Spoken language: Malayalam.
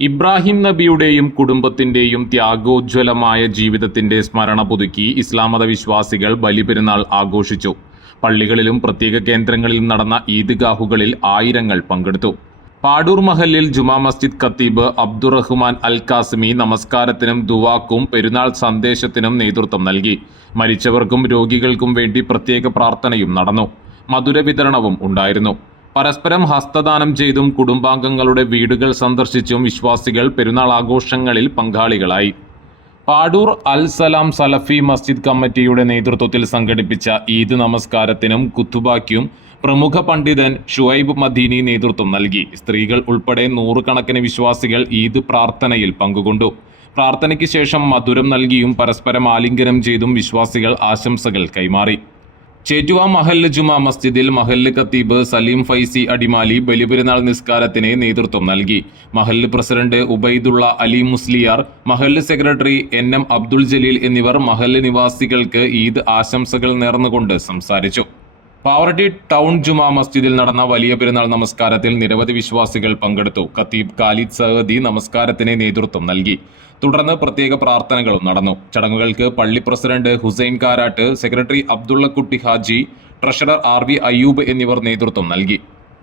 ഇബ്രാഹിം നബിയുടെയും കുടുംബത്തിന്റെയും ത്യാഗോജ്വലമായ ജീവിതത്തിന്റെ സ്മരണ പുതുക്കി ഇസ്ലാം മതവിശ്വാസികൾ ബലിപെരുന്നാൾ ആഘോഷിച്ചു. പള്ളികളിലും പ്രത്യേക കേന്ദ്രങ്ങളിലും നടന്ന ഈദ്ഗാഹുകളിൽ ആയിരങ്ങൾ പങ്കെടുത്തു. പാടൂർ മഹല്ലിൽ ജുമാ മസ്ജിദ് ഖത്തീബ് അബ്ദുറഹ്മാൻ അൽ കാസിമി നമസ്കാരത്തിനും ദുവാക്കും പെരുന്നാൾ സന്ദേശത്തിനും നേതൃത്വം നൽകി. മരിച്ചവർക്കും രോഗികൾക്കും വേണ്ടി പ്രത്യേക പ്രാർത്ഥനയും നടന്നു. മധുര വിതരണവും ഉണ്ടായിരുന്നു. പരസ്പരം ഹസ്തദാനം ചെയ്തും കുടുംബാംഗങ്ങളുടെ വീടുകൾ സന്ദർശിച്ചും വിശ്വാസികൾ പെരുന്നാൾ ആഘോഷങ്ങളിൽ പങ്കാളികളായി. പാടൂർ അൽ സലാം സലഫി മസ്ജിദ് കമ്മിറ്റിയുടെ നേതൃത്വത്തിൽ സംഘടിപ്പിച്ച ഈദ് നമസ്കാരത്തിനും കുത്തുബാക്കും പ്രമുഖ പണ്ഡിതൻ ഷുഐബ് മദീനി നേതൃത്വം നൽകി. സ്ത്രീകൾ ഉൾപ്പെടെ നൂറുകണക്കിന് വിശ്വാസികൾ ഈദ് പ്രാർത്ഥനയിൽ പങ്കുകൊണ്ടു. പ്രാർത്ഥനയ്ക്ക് ശേഷം മധുരം നൽകിയും പരസ്പരം ആലിംഗനം ചെയ്തും വിശ്വാസികൾ ആശംസകൾ കൈമാറി. ചേറ്റുവ മഹല്ല് ജുമാ മസ്ജിദിൽ മഹല്ല് ഖത്തീബ് സലീം ഫൈസി അടിമാലി ബലിപെരുന്നാൾ നിസ്കാരത്തിന് നേതൃത്വം നൽകി. മഹല്ല് പ്രസിഡന്റ് ഉബൈദുള്ള അലി മുസ്ലിയാർ, മഹല്ല് സെക്രട്ടറി NM അബ്ദുൾ ജലീൽ എന്നിവർ മഹല്ല് നിവാസികൾക്ക് ഈദ് ആശംസകൾ നേർന്നുകൊണ്ട് സംസാരിച്ചു. പാവറട്ടി ടൗൺ ജുമാ മസ്ജിദിൽ നടന്ന വലിയ പെരുന്നാൾ നമസ്കാരത്തിൽ നിരവധി വിശ്വാസികൾ പങ്കെടുത്തു. ഖത്തീബ് ഖാലിദ് സഹദി നമസ്കാരത്തിന് നേതൃത്വം നൽകി. തുടർന്ന് പ്രത്യേക പ്രാർത്ഥനകളും നടന്നു. ചടങ്ങുകൾക്ക് പള്ളി president Hussain Karat, secretary Abdullakutty Haji, treasurer RV Ayyub എന്നിവർ നേതൃത്വം നൽകി.